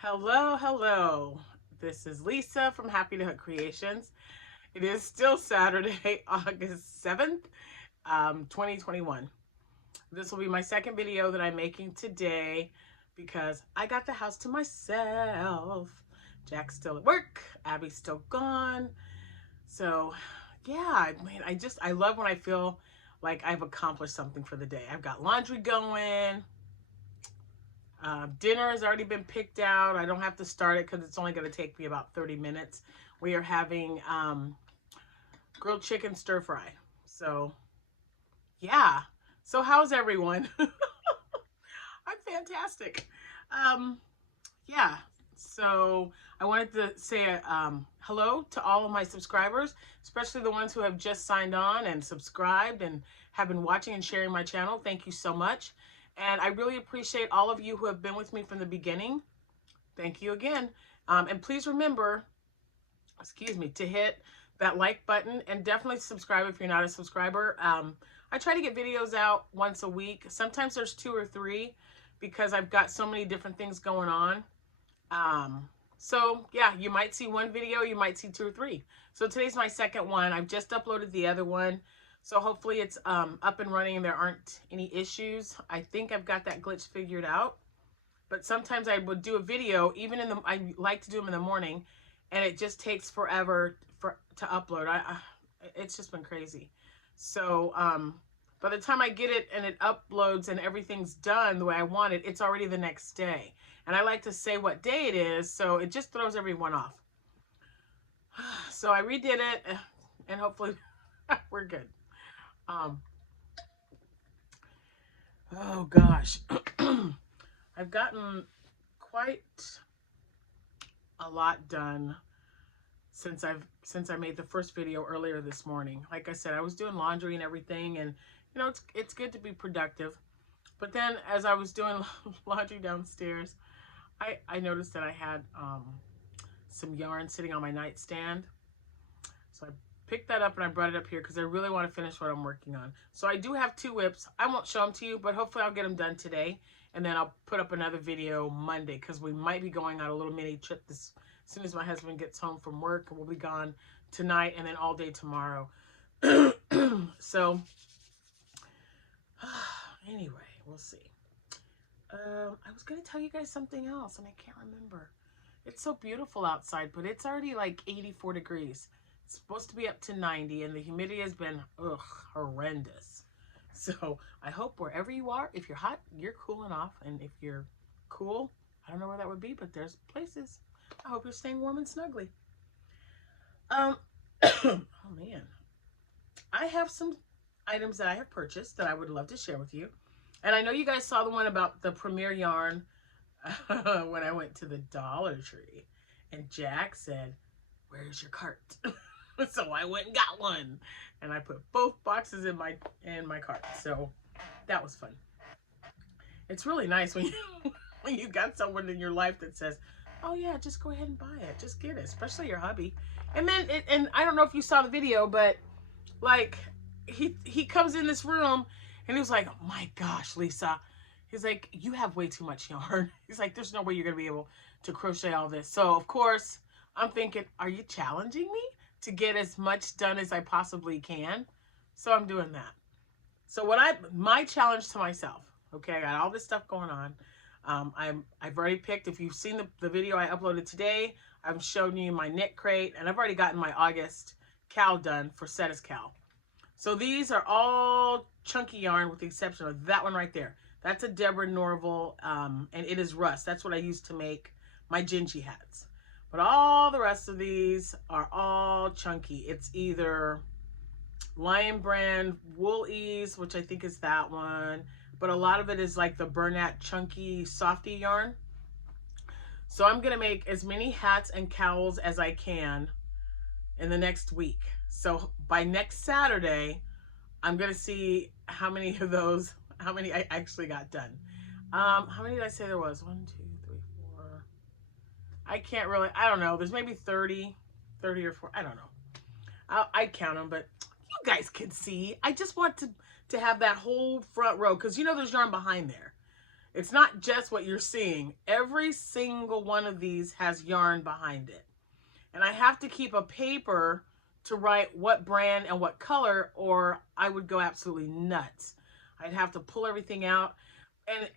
Hello, hello. This is Lisa from Happytohook Creations. It is still Saturday, August 7th, 2021. This will be my second video that I'm making today because I got the house to myself. Jack's still at work, Abby's still gone. So, yeah, I love when I feel like I've accomplished something for the day. I've got laundry going. Dinner has already been picked out. I don't have to start it because it's only going to take me about 30 minutes. We are having grilled chicken stir fry. So, yeah. So, how's everyone? I'm fantastic. Um, yeah. So, I wanted to say hello to all of my subscribers, especially the ones who have just signed on and subscribed and have been watching and sharing my channel. Thank you so much. And I really appreciate all of you who have been with me from the beginning. Thank you again. And please remember, to hit that like button and definitely subscribe if you're not a subscriber. I try to get videos out once a week. Sometimes there's 2 or 3 because I've got so many different things going on. So yeah, you might see one video, you might see 2 or 3. So today's my second one. I've just uploaded the other one. So hopefully it's up and running and there aren't any issues. I think I've got that glitch figured out. But sometimes I would do a video, even I like to do them in the morning, and it just takes forever to upload. It's just been crazy. So by the time I get it and it uploads and everything's done the way I want it, it's already the next day. And I like to say what day it is, so it just throws everyone off. So I redid it, and hopefully we're good. Oh gosh. I've gotten quite a lot done since I made the first video earlier this morning. Like I said, I was doing laundry and everything, and you know, it's good to be productive. But then as I was doing laundry downstairs, I noticed that I had some yarn sitting on my nightstand. So I picked that up and I brought it up here because I really want to finish what I'm working on. So I do have 2 whips. I won't show them to you, but hopefully I'll get them done today. And then I'll put up another video Monday because we might be going on a little mini trip as soon as my husband gets home from work. We'll be gone tonight and then all day tomorrow. So anyway, we'll see. I was going to tell you guys something else and I can't remember. It's so beautiful outside, but it's already like 84 degrees. It's supposed to be up to 90 and the humidity has been horrendous. So I hope wherever you are, if you're hot, you're cooling off. And if you're cool, I don't know where that would be, but there's places. I hope you're staying warm and snuggly. Oh man. I have some items that I have purchased that I would love to share with you. And I know you guys saw the one about the Premier yarn when I went to the Dollar Tree. And Jack said, "Where's your cart?" So I went and got one. And I put both boxes in my cart. So that was fun. It's really nice when you got someone in your life that says, "Oh yeah, just go ahead and buy it. Just get it," especially your hubby. And then and I don't know if you saw the video, but like he comes in this room and he was like, "Oh my gosh, Lisa." He's like, "You have way too much yarn." He's like, "There's no way you're going to be able to crochet all this." So, of course, I'm thinking, are you challenging me to get as much done as I possibly can? So I'm doing that. So my challenge to myself, okay, I got all this stuff going on. I've already picked, if you've seen the video I uploaded today, I'm showing you my knit crate, and I've already gotten my August cowl done for Setta's cowl. So these are all chunky yarn with the exception of that one right there. That's a Deborah Norville, and it is rust. That's what I use to make my Gingy hats. But all the rest of these are all chunky. It's either Lion Brand Wool Ease, which I think is that one, but a lot of it is like the Bernat chunky softy yarn. So I'm going to make as many hats and cowls as I can in the next week. So by next Saturday, I'm going to see how many of those, how many I actually got done. How many did I say there was? 1, 2, 3, 4. I can't really, I don't know. There's maybe 30 or 4. I don't know. I'd count them, but you guys can see. I just want to have that whole front row because you know there's yarn behind there. It's not just what you're seeing. Every single one of these has yarn behind it. And I have to keep a paper to write what brand and what color, or I would go absolutely nuts. I'd have to pull everything out.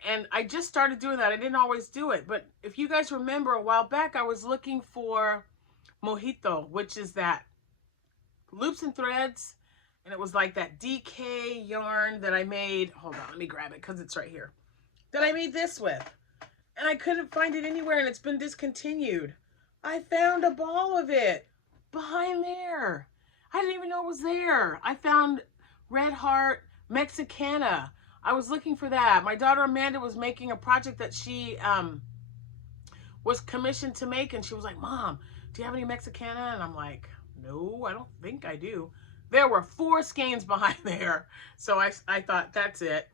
And I just started doing that. I didn't always do it. But if you guys remember, a while back, I was looking for Mojito, which is that loops and threads. And it was like that DK yarn that I made. Hold on, let me grab it because it's right here. That I made this with. And I couldn't find it anywhere, and it's been discontinued. I found a ball of it behind there. I didn't even know it was there. I found Red Heart Mexicana. I was looking for that. My daughter Amanda was making a project that she was commissioned to make, and she was like, Mom, do you have any Mexicana? And I'm like, no, I don't think I do. There were 4 skeins behind there. So I thought, that's it.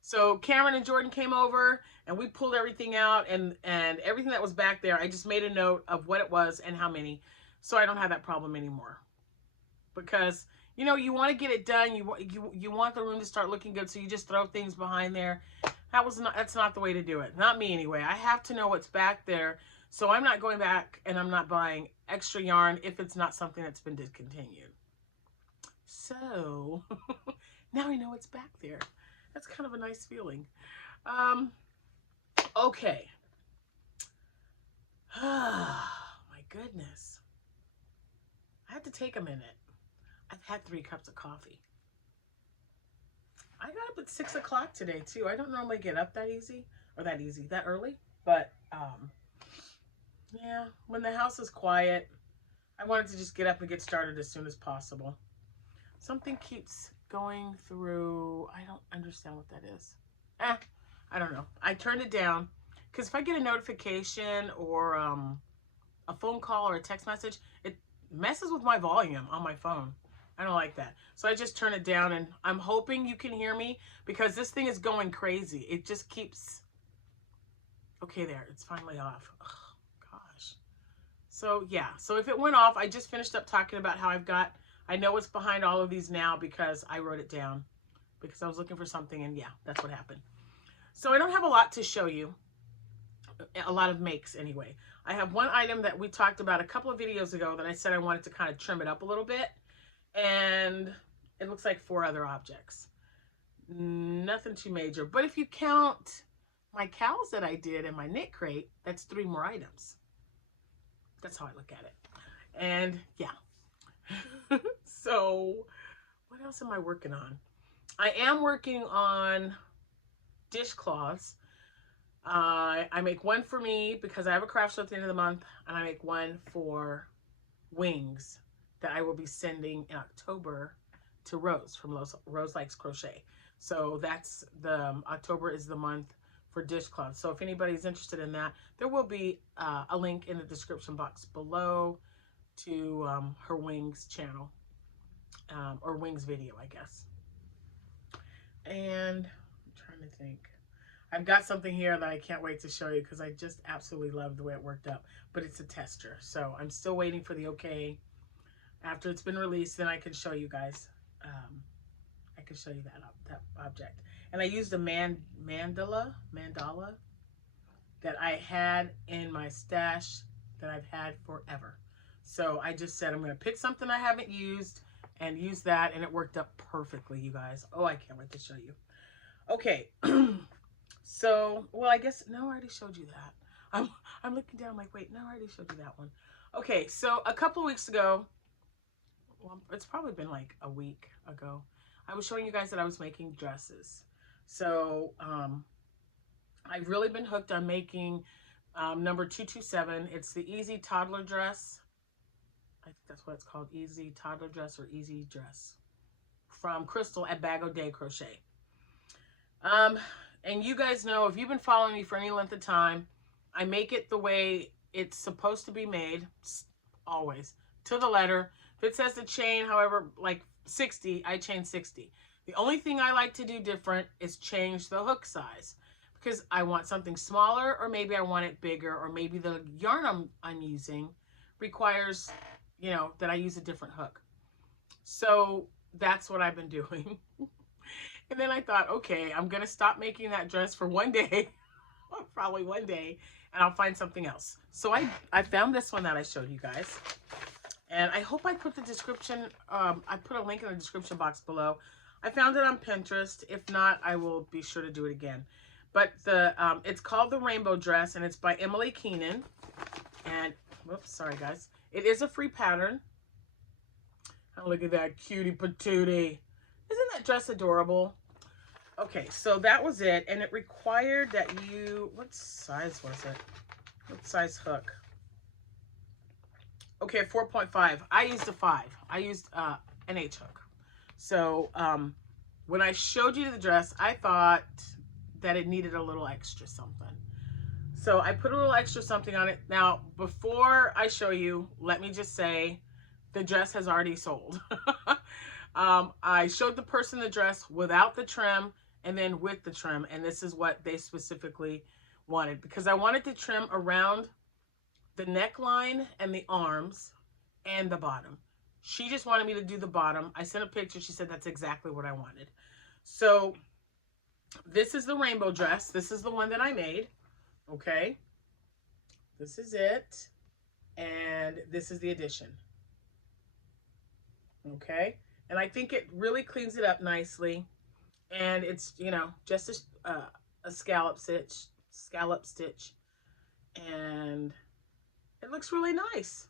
So Cameron and Jordan came over, and we pulled everything out, and everything that was back there, I just made a note of what it was and how many, so I don't have that problem anymore. Because, you know, you want to get it done, you want the room to start looking good, so you just throw things behind there. That's not the way to do it. Not me anyway. I have to know what's back there, so I'm not going back and I'm not buying extra yarn if it's not something that's been discontinued. So now I know it's back there. That's kind of a nice feeling. Okay. My goodness. I had to take a minute. I've had 3 cups of coffee. I got up at 6 o'clock today too. I don't normally get up that early. But yeah, when the house is quiet, I wanted to just get up and get started as soon as possible. Something keeps going through. I don't understand what that is. I don't know. I turned it down because if I get a notification or a phone call or a text message, it messes with my volume on my phone. I don't like that. So I just turn it down, and I'm hoping you can hear me because this thing is going crazy. It just keeps... Okay, there. It's finally off. Oh, gosh. So, yeah. So if it went off, I just finished up talking about how I know what's behind all of these now because I wrote it down because I was looking for something, and yeah, that's what happened. So I don't have a lot to show you, a lot of makes anyway. I have one item that we talked about a couple of videos ago that I said I wanted to kind of trim it up a little bit, and it looks like 4 other objects. Nothing too major, but if you count my cows that I did in my knit crate, that's 3 more items. That's how I look at it. And yeah. So what else am I working on? I am working on dishcloths. I make one for me because I have a craft show at the end of the month, and I make one for wings that I will be sending in October to Rose from Rose Likes Crochet. So that's October is the month for dishcloths. So if anybody's interested in that, there will be a link in the description box below to her wings channel, or wings video, I guess. And I'm trying to think. I've got something here that I can't wait to show you because I just absolutely love the way it worked up. But it's a tester, so I'm still waiting for the okay. After it's been released, then I can show you guys. I can show you that object. And I used a mandala that I had in my stash that I've had forever. So I just said I'm going to pick something I haven't used and use that, and it worked up perfectly, you guys. Oh, I can't wait to show you. Okay. So, well, I guess, no, I already showed you that. I'm looking down, I'm like, wait, no, I already showed you that one. Okay, so a couple of weeks ago, well, it's probably been like a week ago, I was showing you guys that I was making dresses. So, I've really been hooked on making number 227. It's the Easy Toddler Dress. I think that's what it's called, Easy Toddler Dress or Easy Dress, from Crystal at Bag O' Day Crochet. And you guys know, if you've been following me for any length of time, I make it the way it's supposed to be made, always, to the letter. If it says to chain, however, like 60, I chain 60. The only thing I like to do different is change the hook size, because I want something smaller, or maybe I want it bigger, or maybe the yarn I'm using requires, you know, that I use a different hook. So that's what I've been doing. And then I thought, okay, I'm going to stop making that dress for one day. probably one day, and I'll find something else. So I found this one that I showed you guys. And I hope I put the description, I put a link in the description box below. I found it on Pinterest. If not, I will be sure to do it again. But it's called The Rainbow Dress, and it's by Emily Keenan. And, whoops, sorry guys. It is a free pattern. Oh, look at that cutie patootie. Isn't that dress adorable? Okay, so that was it. And it required that you, what size was it? What size hook? Okay, 4.5. I used a 5. I used an H hook. So when I showed you the dress, I thought that it needed a little extra something. So I put a little extra something on it. Now, before I show you, let me just say the dress has already sold. I showed the person the dress without the trim and then with the trim. And this is what they specifically wanted, because I wanted to trim around the neckline and the arms and the bottom. She just wanted me to do the bottom. I sent a picture. She said that's exactly what I wanted. So this is the rainbow dress. This is the one that I made. Okay. This is it. And this is the addition. Okay. And I think it really cleans it up nicely. And it's, you know, just a scallop stitch. And it looks really nice.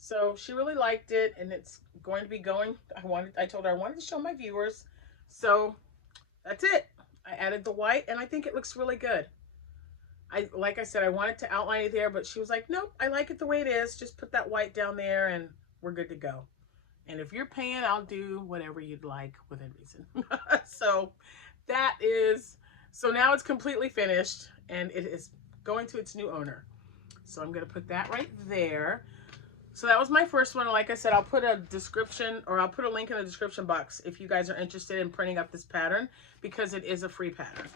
So she really liked it, and it's going to be going. I told her I wanted to show my viewers. So that's it. I added the white, and I think it looks really good. Like I said, I wanted to outline it there, but she was like, nope, I like it the way it is. Just put that white down there, and we're good to go. And if you're paying, I'll do whatever you'd like within reason. So now it's completely finished, and it is going to its new owner. So I'm going to put that right there. So that was my first one. Like I said, I'll put a description, or I'll put a link in the description box if you guys are interested in printing up this pattern, because it is a free pattern.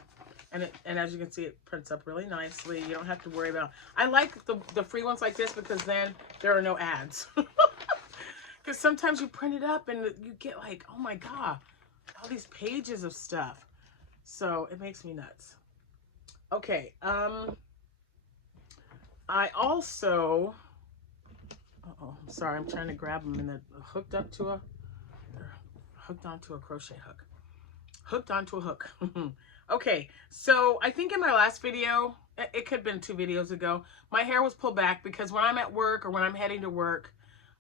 And as you can see, it prints up really nicely. You don't have to worry about. I like the free ones like this because then there are no ads. Because sometimes you print it up and you get like, oh my God, all these pages of stuff. So it makes me nuts. Okay. I also, I'm sorry, I'm trying to grab them, and they're hooked onto a crochet hook. Hooked onto a hook. Okay, so I think in my last video, it could have been 2 videos ago, my hair was pulled back because when I'm at work or when I'm heading to work,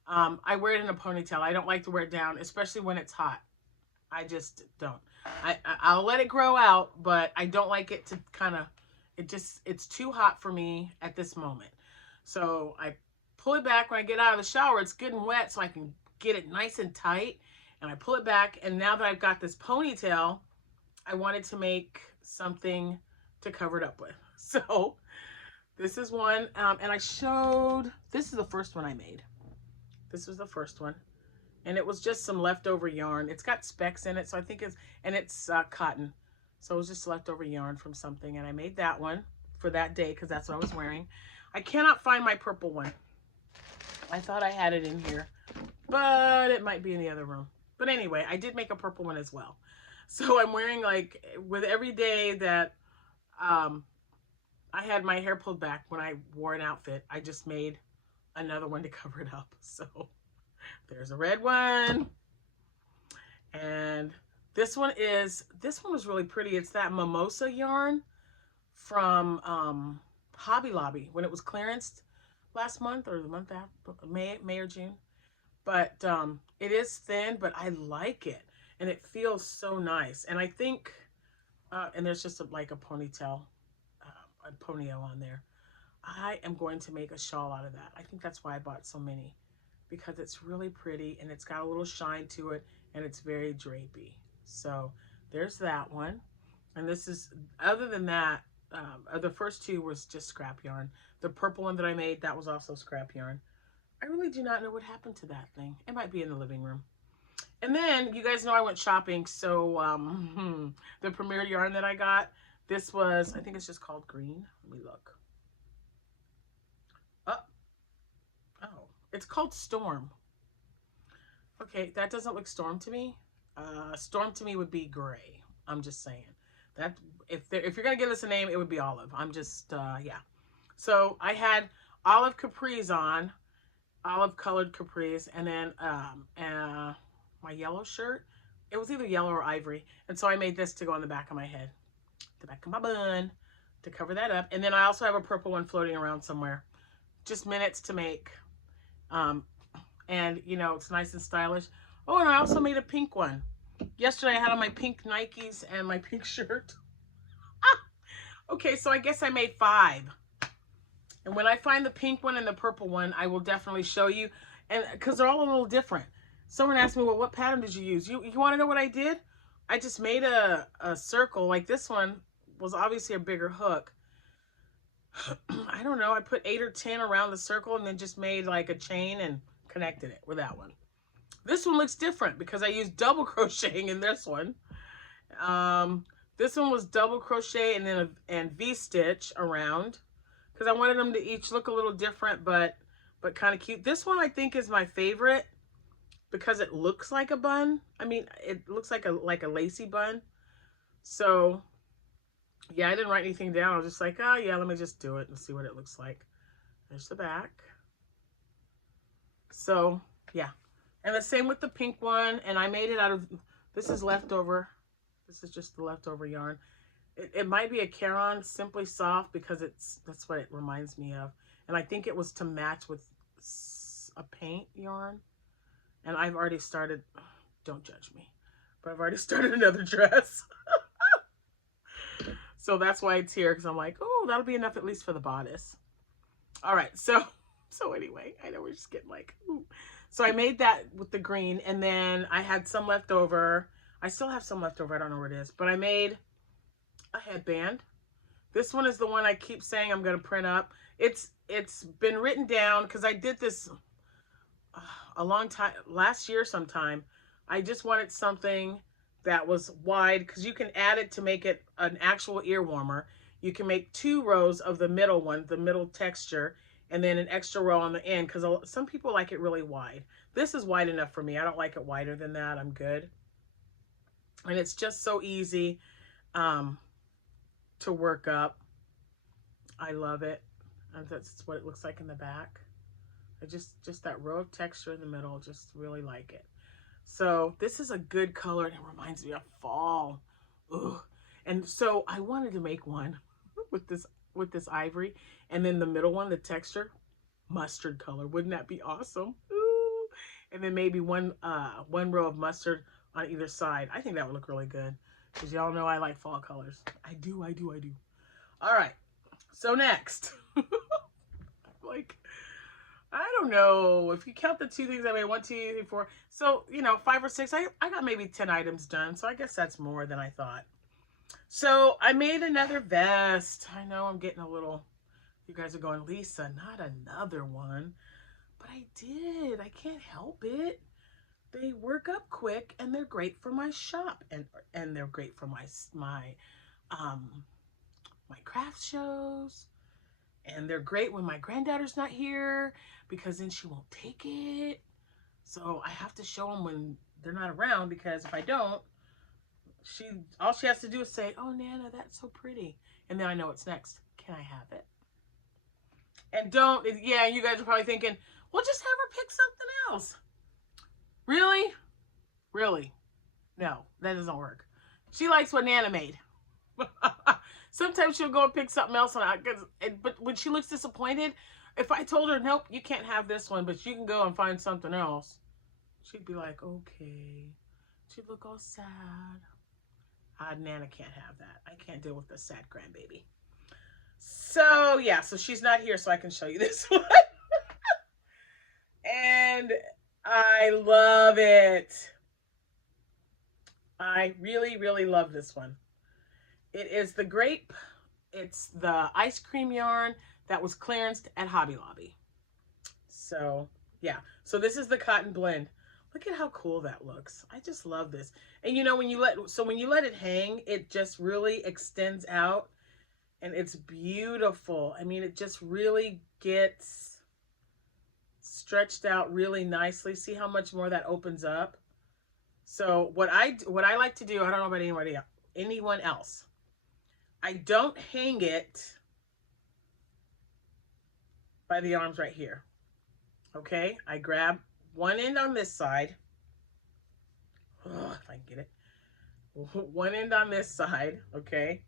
I wear it in a ponytail. I don't like to wear it down, especially when it's hot. I just don't. I'll let it grow out, but I don't like it to kind of, it's too hot for me at this moment. So I pull it back when I get out of the shower. It's good and wet, so I can get it nice and tight. And I pull it back, and now that I've got this ponytail, I wanted to make something to cover it up with. So this is one, and this is the first one I made. This was the first one. And it was just some leftover yarn. It's got specks in it, so I think it's cotton. So it was just leftover yarn from something, and I made that one for that day because that's what I was wearing. I cannot find my purple one. I thought I had it in here, but it might be in the other room. But anyway, I did make a purple one as well. So I'm wearing, like, with every day that I had my hair pulled back when I wore an outfit, I just made another one to cover it up. So there's a red one. And this one was really pretty. It's that Mimosa yarn from Hobby Lobby when it was clearanced last month or the month after, May or June. But it is thin, but I like it. And it feels so nice. And I think, and there's just like a ponytail, a ponytail on there. I am going to make a shawl out of that. I think that's why I bought so many, because it's really pretty and it's got a little shine to it and it's very drapey. So there's that one. And this is, other than that, the first 2 was just scrap yarn. The purple one that I made, that was also scrap yarn. I really do not know what happened to that thing. It might be in the living room. And then, you guys know I went shopping, so the Premier yarn that I got, this was, I think it's just called Green. Let me look. Oh, it's called Storm. Okay, that doesn't look Storm to me. Storm to me would be gray. I'm just saying. That if you're gonna give this a name, it would be Olive. I'm just yeah. So I had olive capris on, olive colored capris, and then my yellow shirt. It was either yellow or ivory, and so I made this to go on the back of my head, the back of my bun, to cover that up. And then I also have a purple one floating around somewhere. Just minutes to make. And you know, it's nice and stylish. Oh, and I also made a pink one. Yesterday I had on my pink Nikes and my pink shirt. Okay, so I guess I made 5. And when I find the pink one and the purple one, I will definitely show you. And because they're all a little different. Someone asked me, well, what pattern did you use? You want to know what I did? I just made a circle. Like this one was obviously a bigger hook. I don't know. I put 8 or 10 around the circle and then just made like a chain and connected it with that one. This one looks different because I used double crocheting in this one. This one was double crochet and then and V-stitch around because I wanted them to each look a little different, but kind of cute. This one I think is my favorite because it looks like a bun. I mean, it looks like a lacy bun. So yeah, I didn't write anything down. I was just like, oh yeah, let me just do it and see what it looks like. There's the back. So yeah, and the same with the pink one. And I made it out of, this is leftover. This is just the leftover yarn. It might be a Caron Simply Soft because that's what it reminds me of. And I think it was to match with a paint yarn. And I've already started, don't judge me, but I've already started another dress. So that's why it's here, because I'm like, oh, that'll be enough at least for the bodice. All right, so anyway, I know we're just getting like, ooh. So I made that with the green, and then I had some left over. I still have some left over. I don't know where it is, but I made a headband. This one is the one I keep saying I'm going to print up. It's been written down because I did this a long time, last year sometime. I just wanted something that was wide because you can add it to make it an actual ear warmer. You can make 2 rows of the middle one, the middle texture, and then an extra row on the end because some people like it really wide. This is wide enough for me. I don't like it wider than that. I'm good. And it's just so easy to work up. I love it. And that's what it looks like in the back. I just that row of texture in the middle, just really like it. So this is a good color and it reminds me of fall. Ugh. And so I wanted to make one with this ivory, and then the middle one, the texture, mustard color. Wouldn't that be awesome? Ooh. And then maybe one row of mustard on either side. I think that would look really good because y'all know I like fall colors. I do. All right. So next, like, I don't know if you count the 2 things I made, 1, 2, 3, 4. So, you know, 5 or 6, I got maybe 10 items done. So I guess that's more than I thought. So I made another vest. I know I'm getting a little, you guys are going, Lisa, not another one. But I did. I can't help it. They work up quick and they're great for my shop and they're great for my craft shows. And they're great when my granddaughter's not here because then she won't take it. So I have to show them when they're not around because if I don't, all she has to do is say, oh, Nana, that's so pretty. And then I know what's next. Can I have it? And yeah, you guys are probably thinking, well, just have her pick something else. Really? Really? No, that doesn't work. She likes what Nana made. Sometimes she'll go and pick something else, but when she looks disappointed, if I told her, nope, you can't have this one, but you can go and find something else, she'd be like, okay. She'd look all sad. Nana can't have that. I can't deal with the sad grandbaby. So, yeah, so she's not here, so I can show you this one. And I love it. I really, really love this one. It is the grape. It's the ice cream yarn that was clearanced at Hobby Lobby. So, yeah. So this is the cotton blend. Look at how cool that looks. I just love this. And you know, when you let it hang, it just really extends out and it's beautiful. I mean, it just really gets stretched out really nicely. See how much more that opens up? So what I like to do, I don't know about anyone else, I don't hang it by the arms right here. Okay, I grab one end on this side. Oh, if I can get it. One end on this side, okay?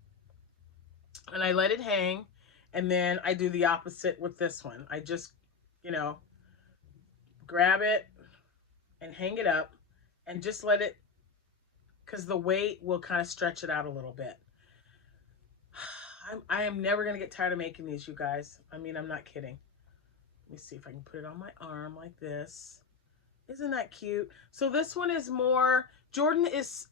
And I let it hang, and then I do the opposite with this one. I just, you know, grab it and hang it up and just let it, because the weight will kind of stretch it out a little bit. I am never going to get tired of making these, you guys. I mean, I'm not kidding. Let me see if I can put it on my arm like this. Isn't that cute? So this one is more, Jordan is,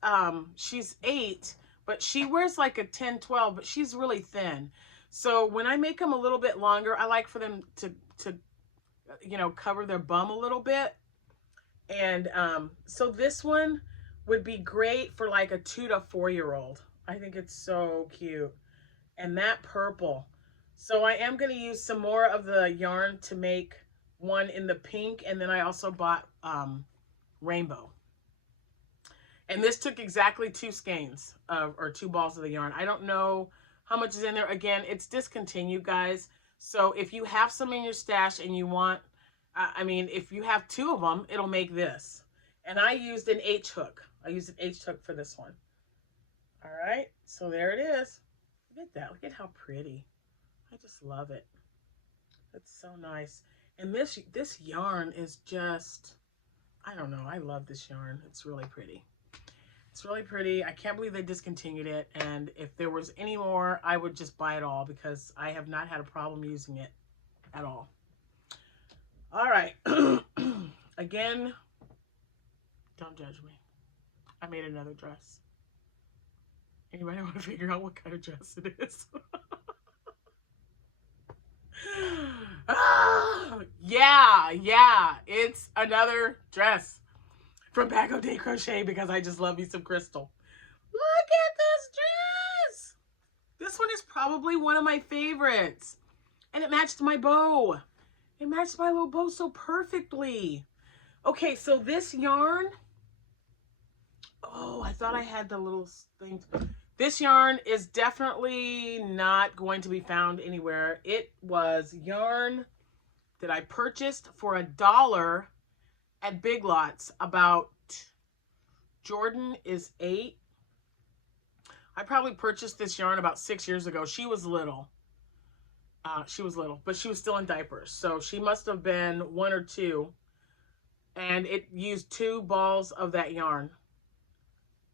she's 8, but she wears like a 10, 12, but she's really thin. So when I make them a little bit longer, I like for them to you know, cover their bum a little bit. And so this one would be great for like a 2 to 4-year-old. I think it's so cute. And that purple. So I am going to use some more of the yarn to make one in the pink, and then I also bought rainbow. And this took exactly 2 skeins or 2 balls of the yarn. I don't know how much is in there. Again, it's discontinued, guys. So if you have some in your stash and you want, I mean, if you have 2 of them, it'll make this. And I used an H hook. I used an H hook for this one. All right, so there it is. Look at that. Look at how pretty. I just love it. It's so nice. And this yarn is just, I don't know. I love this yarn. It's really pretty. It's really pretty. I can't believe they discontinued it. And if there was any more, I would just buy it all because I have not had a problem using it at all. All right. Again, don't judge me. I made another dress. Anybody want to figure out what kind of dress it is? Yeah, it's another dress from Back of Day Crochet because I just love me some crystal. Look at this dress. This one is probably one of my favorites. And it matched my bow. It matched my little bow so perfectly. Okay, so this yarn, oh, I thought I had the little thing. This yarn is definitely not going to be found anywhere. It was yarn that I purchased for $1 at Big Lots. About, Jordan is 8. I probably purchased this yarn about 6 years ago. She was little. But she was still in diapers. So she must have been 1 or 2. And it used 2 balls of that yarn.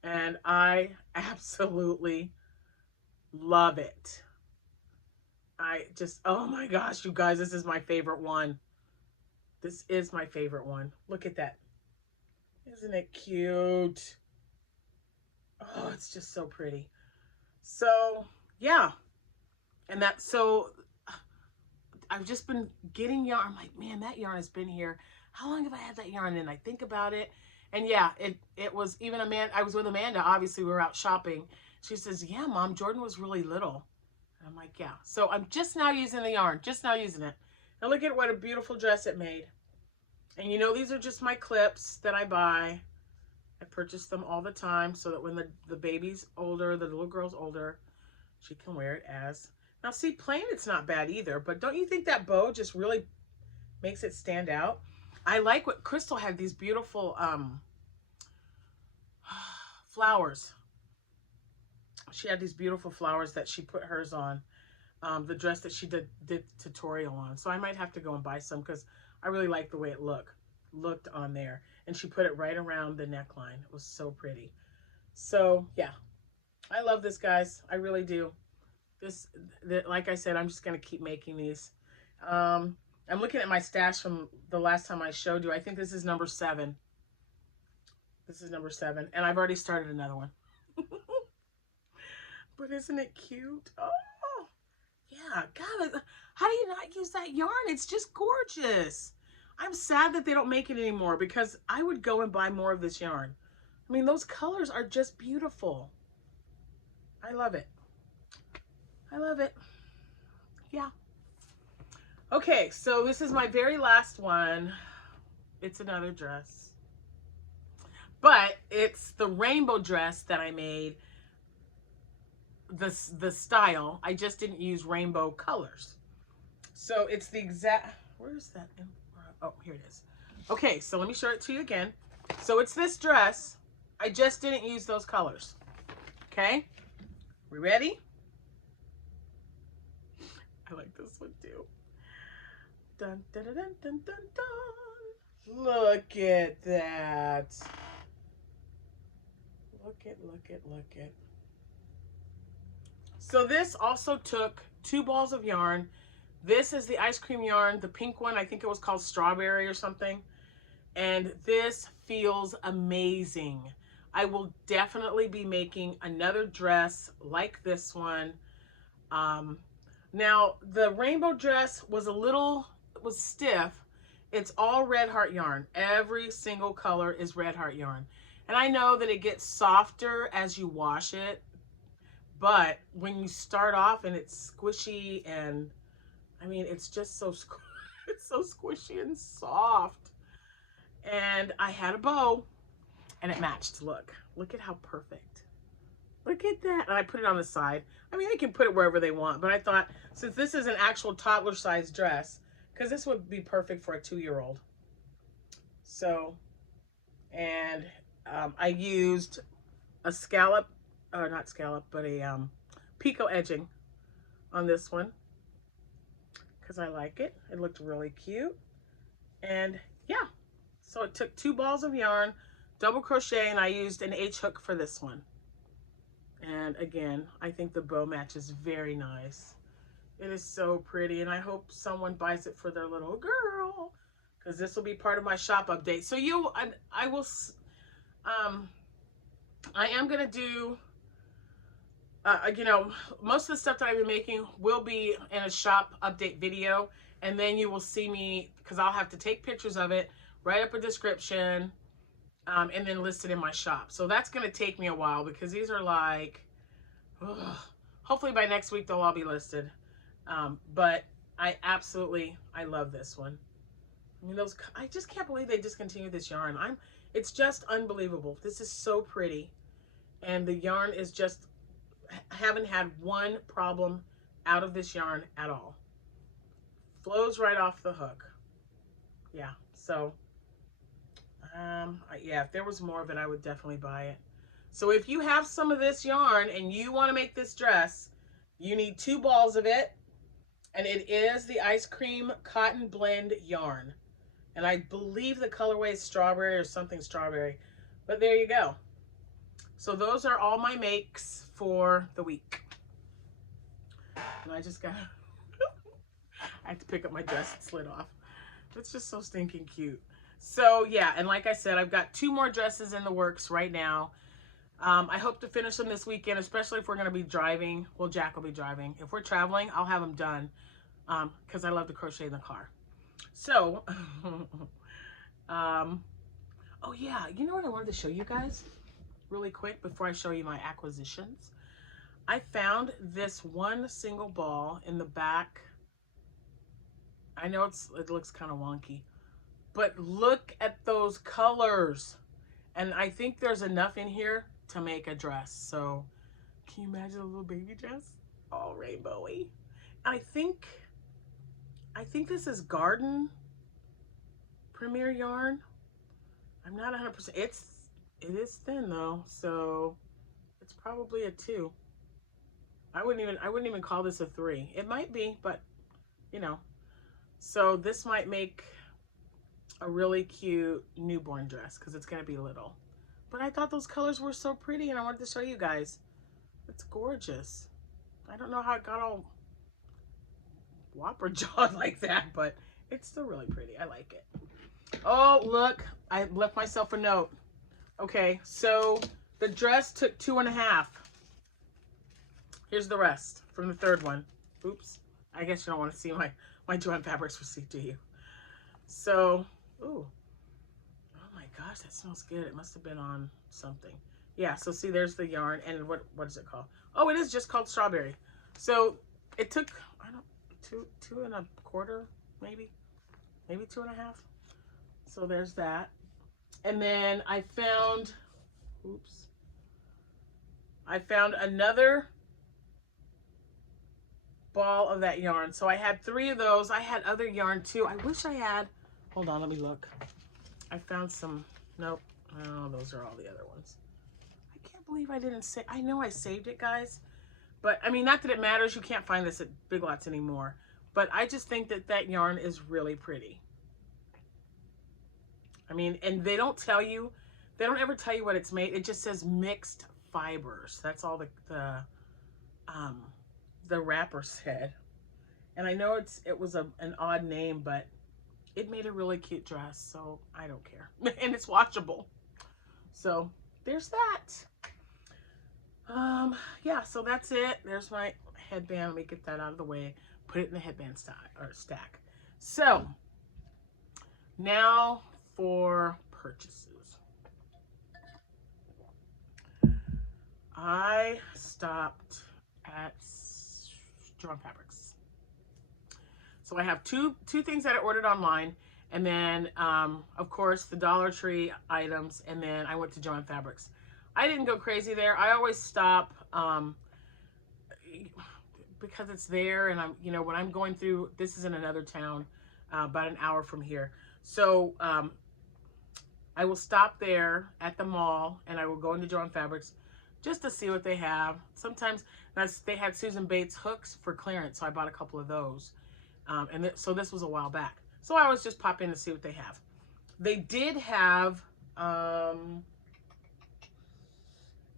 And I absolutely love it. I just, oh my gosh, you guys, this is my favorite one. This is my favorite one. Look at that. Isn't it cute? Oh, it's just so pretty. So, yeah. And that's so, I've just been getting yarn. I'm like, man, that yarn has been here. How long have I had that yarn? And I think about it. And yeah, it was even Amanda. I was with Amanda. Obviously, we were out shopping. She says, yeah, Mom, Jordan was really little. And I'm like, yeah. So I'm just now using the yarn. Just now using it. And look at what a beautiful dress it made. And you know, these are just my clips that I buy. I purchase them all the time so that when the baby's older, the little girl's older, she can wear it as. Now, see, plain it's not bad either. But don't you think that bow just really makes it stand out? I like what Crystal had, these beautiful flowers. She had these beautiful flowers that she put hers on. The dress that she did tutorial on. So I might have to go and buy some because I really like the way it looked on there. And she put it right around the neckline. It was so pretty. So yeah, I love this, guys. I really do. Like I said, I'm just going to keep making these. I'm looking at my stash from the last time I showed you. I think this is number 7. This is number 7. And I've already started another one. But isn't it cute? Oh, yeah. God, how do you not use that yarn? It's just gorgeous. I'm sad that they don't make it anymore because I would go and buy more of this yarn. I mean, those colors are just beautiful. I love it. I love it. Yeah. Okay, so this is my very last one. It's another dress. But it's the rainbow dress that I made. the style. I just didn't use rainbow colors. So it's the exact, where is that? Oh, here it is. Okay, so let me show it to you again. So it's this dress. I just didn't use those colors. Okay, we ready? I like this one too. Dun, dun, dun, dun, dun, dun, dun. Look at that. Look at. So this also took 2 balls of yarn. This is the ice cream yarn, the pink one. I think it was called strawberry or something. And this feels amazing. I will definitely be making another dress like this one. Now the rainbow dress was was stiff. It's all red heart yarn. Every single color is red heart yarn. And I know that it gets softer as you wash it, but when you start off and it's squishy, and I mean, it's just so, it's so squishy and soft. And I had a bow and it matched. Look at how perfect. Look at that. And I put it on the side. I mean, they can put it wherever they want, but I thought, since this is an actual toddler size dress, because this would be perfect for a 2-year-old. So, and I used a scallop, or not scallop, but a picot edging on this one because I like it. It looked really cute. And yeah, so it took 2 balls of yarn, double crochet, and I used an H hook for this one. And again, I think the bow match is very nice. It is so pretty, and I hope someone buys it for their little girl, because this will be part of my shop update. So I am gonna do, you know, most of the stuff that I've been making will be in a shop update video, and then you will see me, because I'll have to take pictures of it, write up a description, and then list it in my shop. So that's gonna take me a while, because these are like, ugh, hopefully by next week they'll all be listed. But I love this one. I mean, I just can't believe they discontinued this yarn. It's just unbelievable. This is so pretty. And the yarn is just, I haven't had one problem out of this yarn at all. Flows right off the hook. Yeah, so, yeah, if there was more of it, I would definitely buy it. So if you have some of this yarn and you want to make this dress, you need 2 balls of it. And it is the ice cream cotton blend yarn. And I believe the colorway is strawberry or something strawberry. But there you go. So those are all my makes for the week. And I just got, I had to pick up my dress and slid off. It's just so stinking cute. So yeah, and like I said, I've got 2 more dresses in the works right now. I hope to finish them this weekend, especially if we're going to be driving. Well, Jack will be driving. If we're traveling, I'll have them done because I love to crochet in the car. So, oh yeah, you know what I wanted to show you guys really quick before I show you my acquisitions? I found this one single ball in the back. I know it looks kind of wonky, but look at those colors. And I think there's enough in here to make a dress. So can you imagine a little baby dress? All rainbowy. I think this is Garden Premier yarn. I'm not 100%. It is thin though, so it's probably a 2. I wouldn't even call this a 3. It might be, but you know. So this might make a really cute newborn dress because it's going to be little. But I thought those colors were so pretty and I wanted to show you guys. It's gorgeous. I don't know how it got all whopper jawed like that, but it's still really pretty. I like it. Oh, look, I left myself a note. Okay, so the dress took 2.5. Here's the rest from the 3rd one. Oops. I guess you don't want to see my joint fabrics receipt, do you? So, ooh. Oh my gosh, that smells good. It must have been on something. Yeah, so see, there's the yarn. And what is it called? Oh, it is just called Strawberry. So it took, I don't, 2.25, maybe 2.5. So there's that. And then I found, oops. I found another ball of that yarn. So I had 3 of those. I had other yarn too. I wish I had, hold on, let me look. I found some, nope. Oh, those are all the other ones. I can't believe I didn't say, I know I saved it, guys. But, I mean, not that it matters. You can't find this at Big Lots anymore. But I just think that that yarn is really pretty. I mean, and they don't tell you, they don't ever tell you what it's made. It just says mixed fibers. That's all the wrapper said. And I know it was an odd name, but it made a really cute dress, so I don't care. And it's washable. So there's that. Yeah, so that's it. There's my headband. Let me get that out of the way. Put it in the headband stack. So now for purchases. I stopped at Joann Fabrics. So I have two things that I ordered online, and then of course the Dollar Tree items, and then I went to Joann Fabrics. I didn't go crazy there. I always stop because it's there, and when I'm going through, this is in another town, about an hour from here. So I will stop there at the mall, and I will go into Joann Fabrics just to see what they have. Sometimes they had Susan Bates hooks for clearance, so I bought a couple of those. So this was a while back. So I always just pop in to see what they have. They did have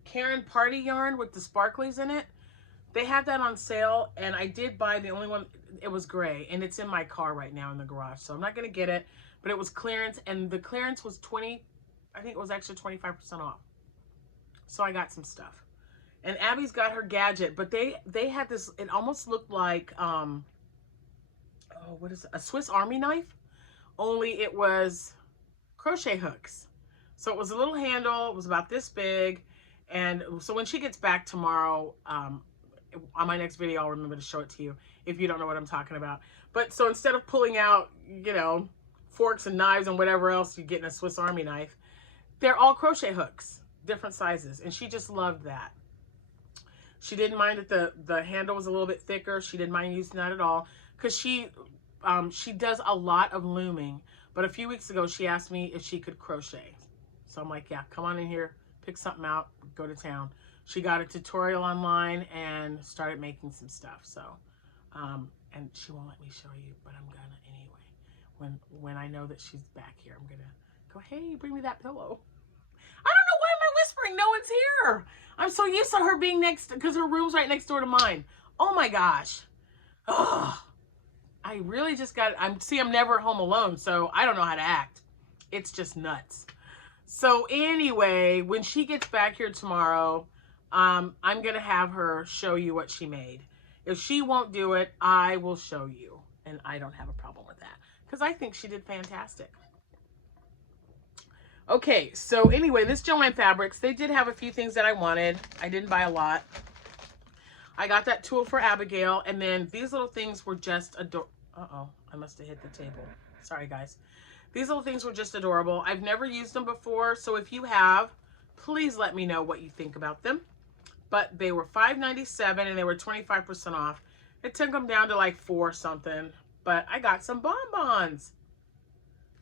Karen Party yarn with the sparklies in it. They had that on sale, and I did buy the only one. It was gray, and it's in my car right now in the garage, so I'm not going to get it. But it was clearance, and the clearance was I think it was actually 25% off. So I got some stuff. And Abby's got her gadget, but they had this, it almost looked like, oh, what is it? A Swiss Army knife, only it was crochet hooks. So it was a little handle, it was about this big. And so when she gets back tomorrow, on my next video, I'll remember to show it to you if you don't know what I'm talking about. But so instead of pulling out, forks and knives and whatever else you get in a Swiss Army knife, they're all crochet hooks, different sizes. And she just loved that. She didn't mind that the handle was a little bit thicker. She didn't mind using that at all, because she does a lot of looming. But a few weeks ago, she asked me if she could crochet. So I'm like, yeah, come on in here, pick something out, go to town. She got a tutorial online and started making some stuff. So, and she won't let me show you, but I'm gonna anyway. When I know that she's back here, I'm gonna go, hey, bring me that pillow. I don't know, why am I whispering? No one's here. I'm so used to her being because her room's right next door to mine. Oh my gosh. Ugh. I really just I'm never home alone, so I don't know how to act. It's just nuts. So anyway, when she gets back here tomorrow, I'm going to have her show you what she made. If she won't do it, I will show you. And I don't have a problem with that, because I think she did fantastic. Okay, so anyway, this Joann Fabrics, they did have a few things that I wanted. I didn't buy a lot. I got that tool for Abigail, and then these little things were just adorable. Uh-oh, I must have hit the table. Sorry, guys. These little things were just adorable. I've never used them before, so if you have, please let me know what you think about them. But they were $5.97, and they were 25% off. It took them down to like $4 something, but I got some bonbons.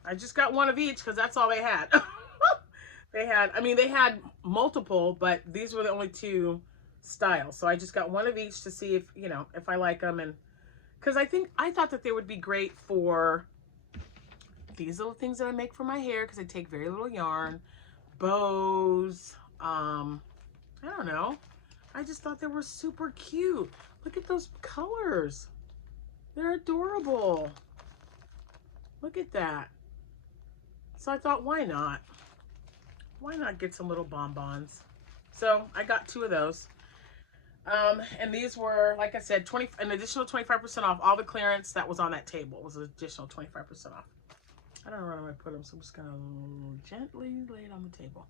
I just got one of each because that's all they had. They had multiple, but these were the only 2 styles. So I just got one of each to see if I like them, and because I thought that they would be great for these little things that I make for my hair, because I take very little yarn, bows, I don't know. I just thought they were super cute. Look at those colors. They're adorable. Look at that. So I thought, why not? Why not get some little bonbons? So I got 2 of those. And these were, like I said, an additional 25% off. All the clearance that was on that table was an additional 25% off. I don't know where I'm going to put them, so I'm just going to gently lay it on the table.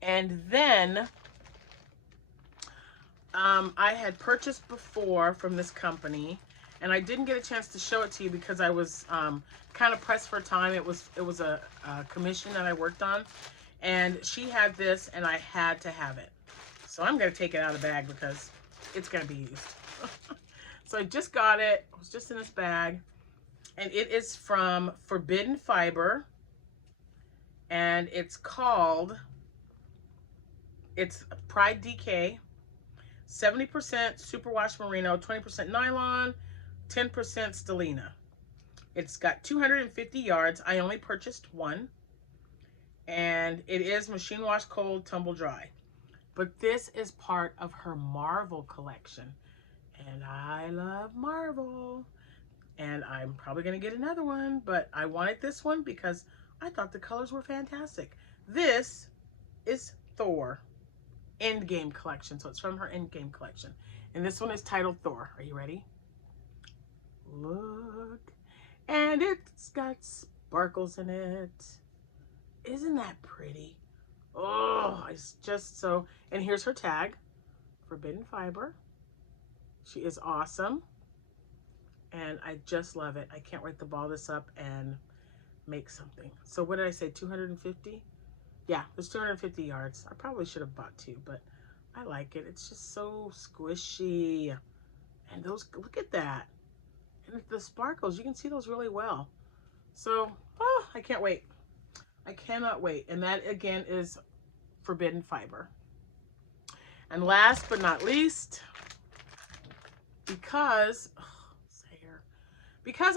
And then I had purchased before from this company, and I didn't get a chance to show it to you because I was kind of pressed for time. It was a commission that I worked on, and she had this, and I had to have it. So I'm going to take it out of the bag because it's going to be used. So I just got it. It was just in this bag. And it is from Forbidden Fiber. And it's called, it's Pride DK. 70% superwash merino, 20% nylon, 10% stellina. It's got 250 yards. I only purchased one. And it is machine wash, cold, tumble dry. But this is part of her Marvel collection. And I love Marvel. And I'm probably going to get another one. But I wanted this one because I thought the colors were fantastic. This is Thor Endgame collection. So it's from her Endgame collection. And this one is titled Thor. Are you ready? Look. And it's got sparkles in it. Isn't that pretty? Oh, it's just so. And here's her tag. Forbidden Fiber. She is awesome. And I just love it. I can't wait to ball this up and make something. So what did I say, 250? Yeah, there's 250 yards. I probably should have bought two, but I like it. It's just so squishy. And those, look at that. And the sparkles, you can see those really well. So, oh, I can't wait. I cannot wait. And that, again, is Forbidden Fiber. And last but not least, because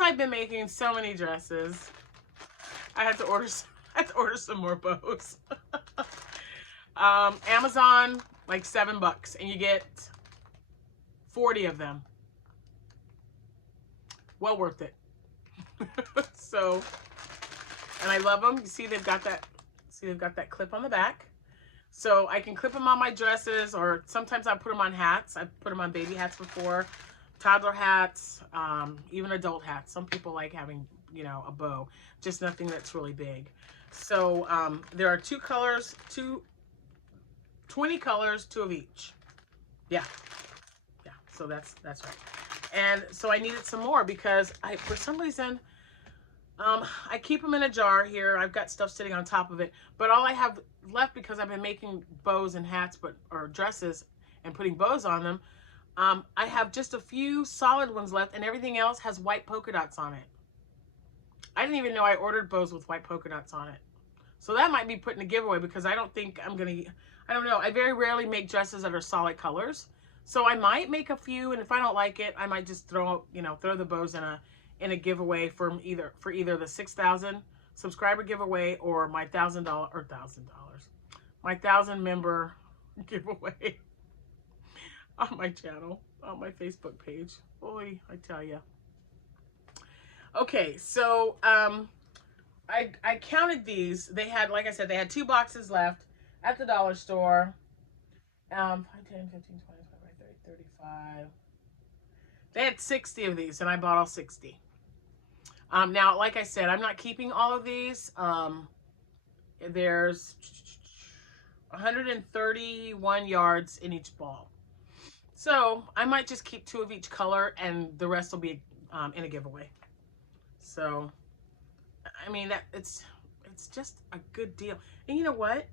I've been making so many dresses, I had to order some more bows. Amazon, like $7, and you get 40 of them. Well worth it. So, and I love them. You see they've got that. See they've got that clip on the back. So I can clip them on my dresses, or sometimes I put them on hats. I've put them on baby hats before, toddler hats, even adult hats. Some people like having, you know, a bow, just nothing that's really big. So there are 2 colors, 20 colors, 2 of each. Yeah. So that's right. And so I needed some more because for some reason, I keep them in a jar here. I've got stuff sitting on top of it, but all I have left, because I've been making bows and hats, or dresses, and putting bows on them, I have just a few solid ones left, and everything else has white polka dots on it. I didn't even know I ordered bows with white polka dots on it. So that might be put in a giveaway, because I don't think I'm going to, I don't know. I very rarely make dresses that are solid colors. So I might make a few, and if I don't like it, I might just throw the bows in a giveaway for either the 6,000 subscriber giveaway or my my 1,000 member giveaway on my channel, on my Facebook page. Boy, I tell you. Okay, so I counted these. They had, like I said, they had 2 boxes left at the dollar store. 5, 10, 15, 20, 25, 30, 35. They had 60 of these, and I bought all 60. Now, like I said, I'm not keeping all of these. There's 131 yards in each ball. So I might just keep 2 of each color, and the rest will be in a giveaway. So, I mean, it's just a good deal. And you know what?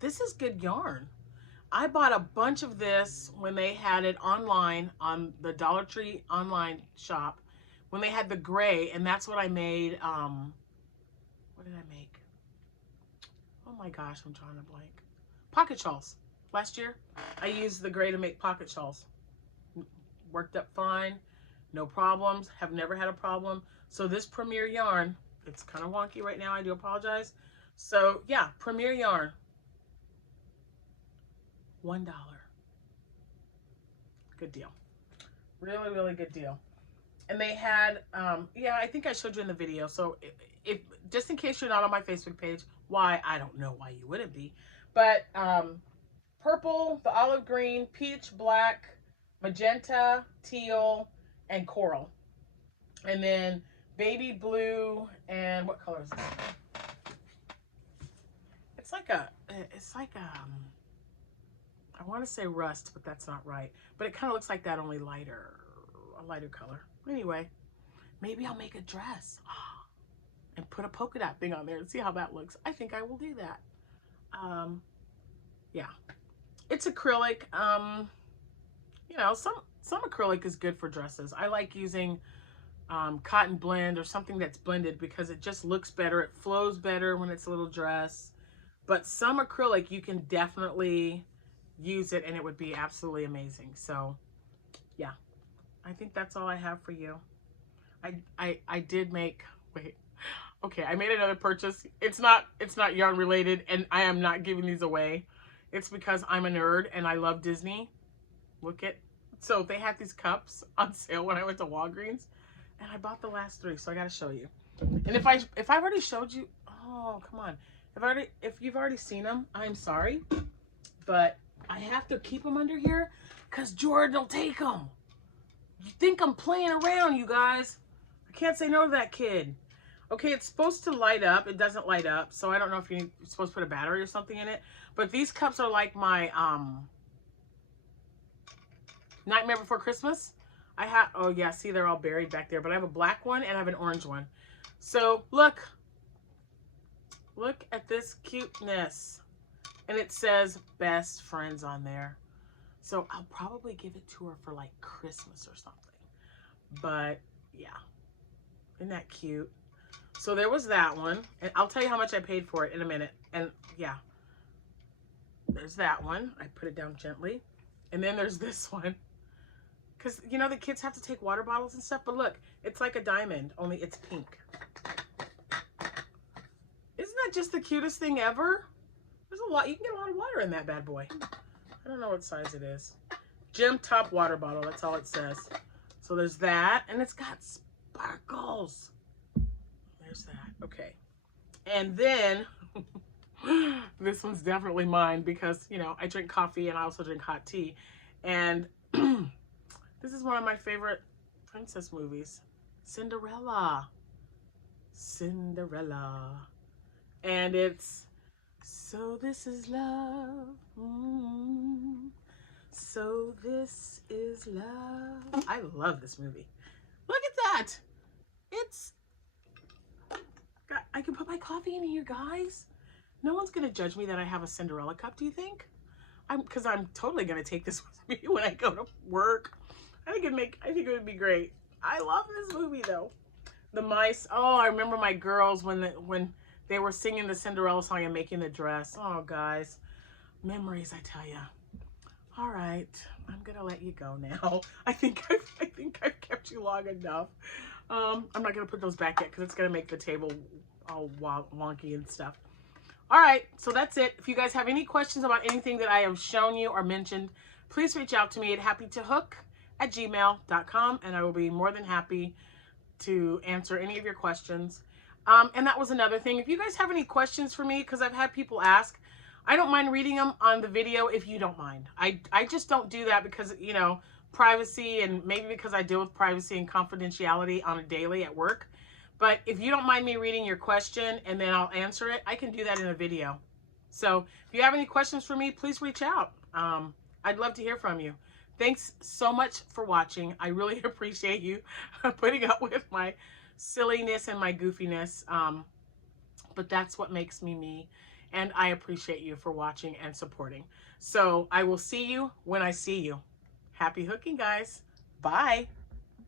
This is good yarn. I bought a bunch of this when they had it online on the Dollar Tree online shop, when they had the gray, and that's what I made. What did I make? Oh my gosh, I'm drawing a blank. Pocket shawls. Last year, I used the gray to make pocket shawls. Worked up fine. No problems. Have never had a problem. So this Premier yarn, it's kind of wonky right now. I do apologize. So yeah, Premier yarn. $1. Good deal. Really, really good deal. And they had, yeah, I think I showed you in the video. So if just in case you're not on my Facebook page, why, I don't know why you wouldn't be. But purple, the olive green, peach, black, magenta, teal, and coral. And then baby blue, and what color is this? It's like I want to say rust, but that's not right. But it kind of looks like that, only lighter, a lighter color. Anyway, maybe I'll make a dress and put a polka dot thing on there and see how that looks. I think I will do that. Yeah, it's acrylic. You know, some acrylic is good for dresses. I like using cotton blend or something that's blended because it just looks better. It flows better when it's a little dress. But some acrylic, you can definitely use it and it would be absolutely amazing. So yeah, I think that's all I have for you. I did make, wait, okay, I made another purchase. It's not yarn related, and I am not giving these away. It's because I'm a nerd and I love Disney. Look at, so they had these cups on sale when I went to Walgreens, and I bought the last 3, so I got to show you. And if I've already showed you, oh come on, if you've already seen them, I'm sorry, but I have to keep them under here because Jordan will take them. You think I'm playing around, you guys? I can't say no to that kid. Okay, it's supposed to light up. It doesn't light up, so I don't know if you're supposed to put a battery or something in it. But these cups are like my Nightmare Before Christmas. I have, oh yeah, see, they're all buried back there. But I have a black one and I have an orange one. So look at this cuteness. And it says best friends on there. So I'll probably give it to her for like Christmas or something. But yeah, isn't that cute? So there was that one. And I'll tell you how much I paid for it in a minute. And yeah, there's that one. I put it down gently. And then there's this one. Because, you know, the kids have to take water bottles and stuff. But look, it's like a diamond, only it's pink. Isn't that just the cutest thing ever? There's a lot. You can get a lot of water in that bad boy. I don't know what size it is. Gem top water bottle. That's all it says. So there's that. And it's got sparkles. There's that. Okay. And then this one's definitely mine because, you know, I drink coffee and I also drink hot tea. And this is one of my favorite princess movies. Cinderella. Cinderella. And it's So This Is Love. So This Is Love. I love this movie. Look at that. It's, I can put my coffee in here, guys. No one's going to judge me that I have a Cinderella cup, do you think? Because I'm totally going to take this with me when I go to work. I think it would be great. I love this movie though. The mice. Oh, I remember my girls when they were singing the Cinderella song and making the dress. Oh, guys, memories, I tell you. All right, I'm gonna let you go now. I think I've kept you long enough. I'm not gonna put those back yet because it's gonna make the table all wonky and stuff. All right, so that's it. If you guys have any questions about anything that I have shown you or mentioned, please reach out to me at happytohook@gmail.com, and I will be more than happy to answer any of your questions. And that was another thing. If you guys have any questions for me, because I've had people ask, I don't mind reading them on the video if you don't mind. I just don't do that because, you know, privacy, and maybe because I deal with privacy and confidentiality on a daily at work. But if you don't mind me reading your question and then I'll answer it, I can do that in a video. So if you have any questions for me, please reach out. I'd love to hear from you. Thanks so much for watching. I really appreciate you putting up with my silliness and my goofiness. But that's what makes me me. And I appreciate you for watching and supporting. So I will see you when I see you. Happy hooking, guys. Bye.